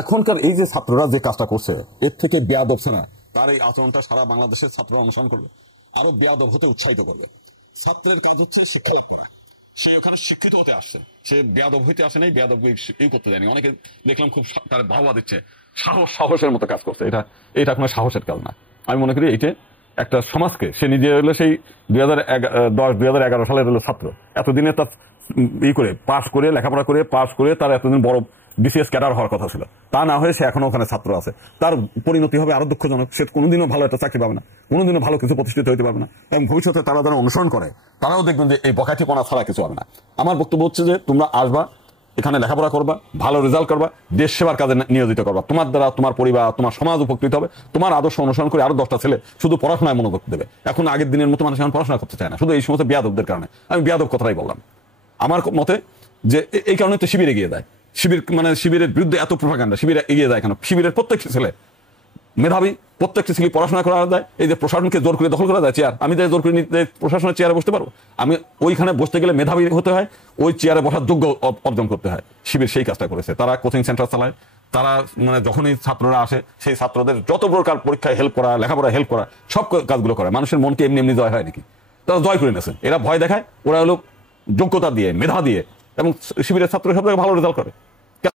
এখনকার এই যে ছাত্ররা যে কাজটা করছে এর থেকে বেয়াদব না, তার এই আচরণটা সারা বাংলাদেশের ছাত্ররা অনুসরণ করবে, আরো বেয়াদব হতে উৎসাহিত করবে। ছাত্রের কাজ হচ্ছে শিক্ষা লাভ করা, সে ওখানে শিক্ষিত হতে আসছে, সে বেয়াদব হইতে আসে নাই, বেয়াদব এই করতে যায়নি। অনেকে দেখলাম খুব তার বাহবা দিচ্ছে, সাহসের মতো কাজ করছে। এটা কোনো সাহসের কাজ না। আমি মনে করি এইটা একটা সমাজকে, সে নিজে হলো সেই 2010-2011 সালের হলো ছাত্র, এতদিনে তার করে পাশ করে, লেখাপড়া করে পাশ করে তার এতদিন বড় বিসিএস ক্যাডার হওয়ার কথা ছিল, তা না হয়ে সে এখনো ওখানে ছাত্র আছে। তার পরিণতি হবে আরো দুঃখজনক। সে কোনোদিনও ভালো একটা চাকরি পাবে না, কোনোদিনও ভালো কিছু প্রতিষ্ঠিত হতে পারবে না, এবং ভবিষ্যতে তারা যারা অনুসরণ করে তারাও দেখবেন যে এই বখাটি কোনা ছাড়া কিছু হবে না। আমার বক্তব্য হচ্ছে যে তোমরা আসবা, এখানে লেখাপড়া করবা, ভালো রেজাল্ট করবা, দেশ সেবার কাজে নিয়োজিত করবা। তোমার দ্বারা তোমার পরিবার, তোমার সমাজ উপকৃত হবে। তোমার আদর্শ অনুসরণ করে আরো 10টা ছেলে শুধু পড়াশোনায় মনোযোগ দেবে। এখন আগের দিনের মতো মানুষ এখন পড়াশোনা করতে চায় না, শুধু এই সমস্ত বেয়াদবদের কারণে। আমি বেয়াদব কথাই বললাম। আমার মতে যে এই কারণে তো শিবির এগিয়ে যায়। শিবিরের বিরুদ্ধে এত প্রোপাগান্ডা, শিবির এগিয়ে যায় কেন? শিবিরের প্রত্যেকটি ছেলে মেধাবী, প্রত্যেকটি ছেলে পড়াশোনা করা যায়। এই যে প্রশাসনকে জোর করে দখল করা যায় চেয়ার, আমি জোর করে প্রশাসনের চেয়ারে বসতে পারবো? আমি ওইখানে বসতে গেলে মেধাবী হতে হয়, ওই চেয়ারে বসার যোগ্য অর্জন করতে হয়। শিবির সেই কাজটা করেছে। তারা কোচিং সেন্টার চালায়, তারা যখনই ছাত্ররা আসে সেই ছাত্রদের যত প্রকার পরীক্ষায় হেল্প করা, লেখাপড়ায় হেল্প করা, সব কাজগুলো করে। মানুষের মনকে এমনি এমনি জয় হয় নাকি? তারা জয় করে নিয়েছে। এরা ভয় দেখায়, ওরা হলো যোগ্যতা দিয়ে, মেধা দিয়ে, এবং শিবিরের ছাত্র সব ভালো রেজাল্ট করে।